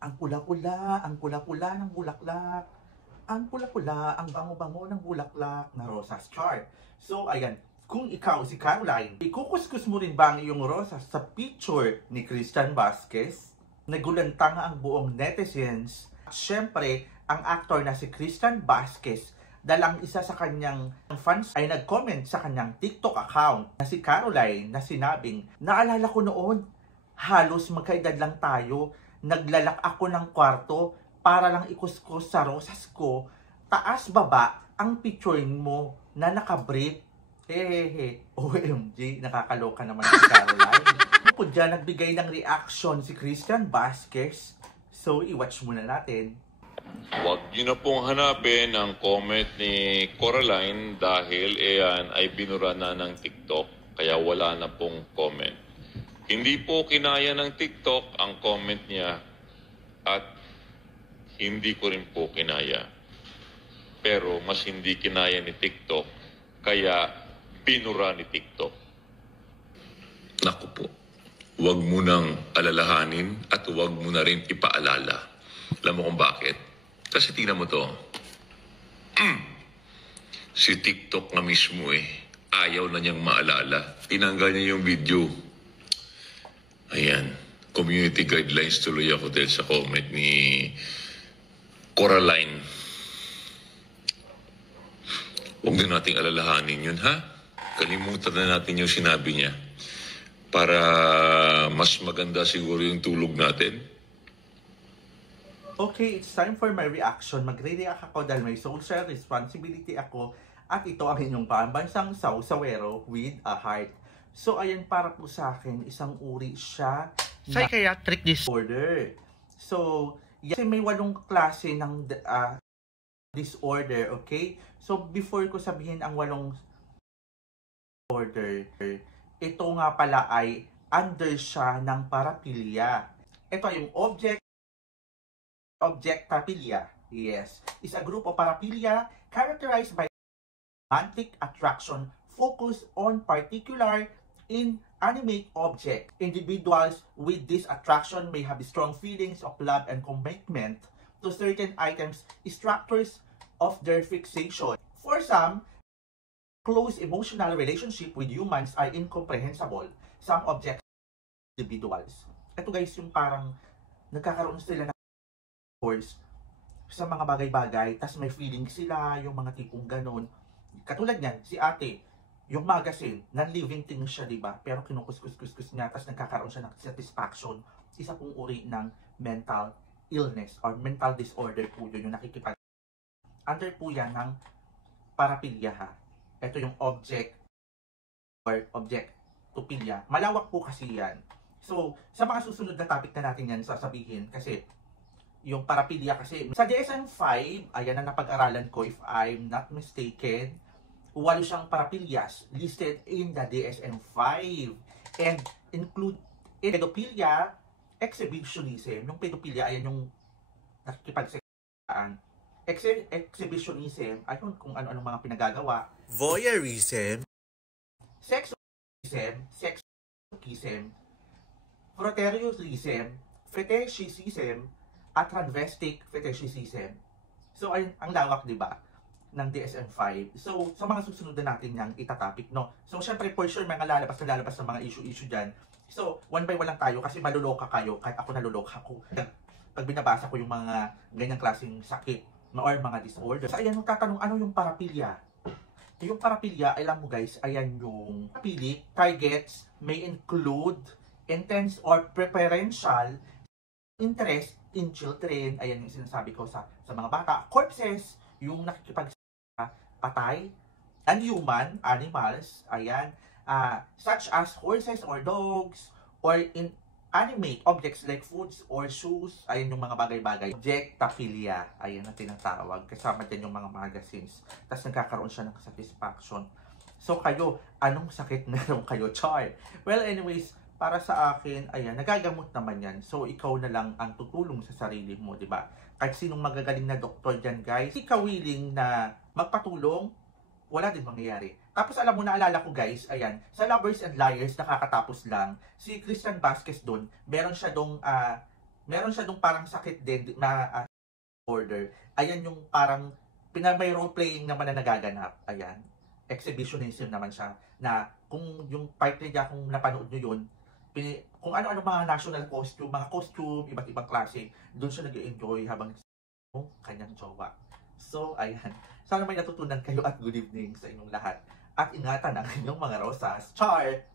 Ang pula-pula, ang pula-pula ng bulaklak. Ang pula-pula, ang bango-bango ng bulaklak na rosas chart. So, ayan. Kung ikaw, si Caroline, ikukuskus mo rin ba ang iyong rosas sa picture ni Christian Vasquez? Nagulantang ang buong netizens. Siyempre, ang actor na si Christian Vasquez, dahil isa sa kanyang fans ay nag-comment sa kanyang TikTok account na si Caroline na sinabing, naalala ko noon, halos magkaedad lang tayo, naglalak ako ng kwarto para lang ikuskus sa rosas ko, taas baba ang picture mo na nakabrief. Hehehe, OMG, nakakaloka naman si Caroline. Bukod dyan, nagbigay ng reaction si Christian Vasquez. So, i-watch muna natin. Huwag niyo na pong hanapin ang comment ni Coraline dahil iyan ay binura na ng TikTok kaya wala na pong comment. Hindi po kinaya ng TikTok ang comment niya at hindi ko rin po kinaya. Pero mas hindi kinaya ni TikTok kaya binura ni TikTok. Naku po, huwag mo nang alalahanin at huwag mo na rin ipaalala. Alam mo kung bakit? Kasi tingnan mo to. Si TikTok nga mismo ayaw na niyang maalala. Tinanggal niya yung video. Ayan. Community guidelines tuloy ako dahil sa comment ni Coraline. Huwag na nating alalahanin yun, ha? Kalimutan na natin yung sinabi niya. Para mas maganda siguro yung tulog natin. Okay, it's time for my reaction. Magre-react ako dahil may social responsibility ako at ito ang inyong pambansang sawsawero with a heart. So, ayan, para po sa akin, isang uri siya na psychiatric disorder. So, kasi may 8 klase ng disorder, okay? So, before ko sabihin ang 8 disorder, ito nga pala ay under siya ng paraphilia. Ito ay yung objectaphilia, yes, is a group of paraphilia characterized by romantic attraction focused on particular inanimate object. Individuals with this attraction may have strong feelings of love and commitment to certain items, structures of their fixation. For some, close emotional relationship with humans are incomprehensible. Some object individuals. Ito guys, yung parang nagkakaroon sila ng force sa mga bagay-bagay, tas may feeling sila, yung mga tipong ganun. Katulad niyan, si ate, yung magazine, non-living thing siya, diba? Pero kinukuskus-kuskus niya, tas nagkakaroon siya ng satisfaction. Isa pong uri ng mental illness or mental disorder po yun, yung nakikipag. Under po yan ng paraphilia, ha. Ito yung objectophilia. Malawak po kasi yan. So, sa mga susunod na topic na natin yan sasabihin, kasi yung paraphilia kasi sa DSM-5, ayan ang napag-aralan ko if I'm not mistaken, 8 siyang paraphilias listed in the DSM-5 and include pedophilia, exhibitionism. Yung pedophilia, ayan yung nakikipagseksaan. Exhibitionism, ayun kung ano-anong mga pinagagawa. Voyeurism, sexism, frotteurism, fetishism, at transvestic fetishism. So, ayun, ang lawak, di ba, ng DSM-5. So, sa mga susunod na natin yung itatopic, no? So, syempre, for sure, mga lalabas ng mga issue dyan. So, one by one lang tayo kasi maluloka kayo, kahit ako naluloka ako. Pag binabasa ko yung mga ganyang klaseng sakit, or mga disorder. So, ayan, tatanong, ano yung paraphilia? Yung paraphilia, alam mo guys, ayan yung pili, targets may include intense or preferential interest in children, ayan yung sinasabi ko sa mga bata, corpses, yung nakikipagpatay, unhuman animals, ayan, such as horses or dogs, or inanimate objects like foods or shoes, ayan yung mga bagay-bagay. Objectaphilia, ayan ang tinatawag, kasama din yung mga magazines, tapos nagkakaroon siya ng satisfaction. So kayo, anong sakit meron kayo, Char? Well, anyways, para sa akin, ayan, nagagamot naman yan. So, ikaw na lang ang tutulong sa sarili mo, di ba? Kahit sinong magagaling na doktor dyan, guys, ikaw willing na magpatulong, wala din mangyayari. Tapos, alam mo, naalala ko, guys, ayan, sa Lovers and Liars, nakakatapos lang, si Christian Vasquez doon, meron siya dong meron siya nung parang sakit din na order. Ayan yung parang may role playing naman na nagaganap. Ayan. Exhibitionism naman siya na kung yung part niya kung napanood nyo yun, kung ano-ano mga national costume, mga costume, iba't ibang klase, doon siya nag-enjoy habang yung kanyang jowa. So, ayan. Sana may natutunan kayo at good evening sa inyong lahat. At ingatan ang inyong mga rosas. Char!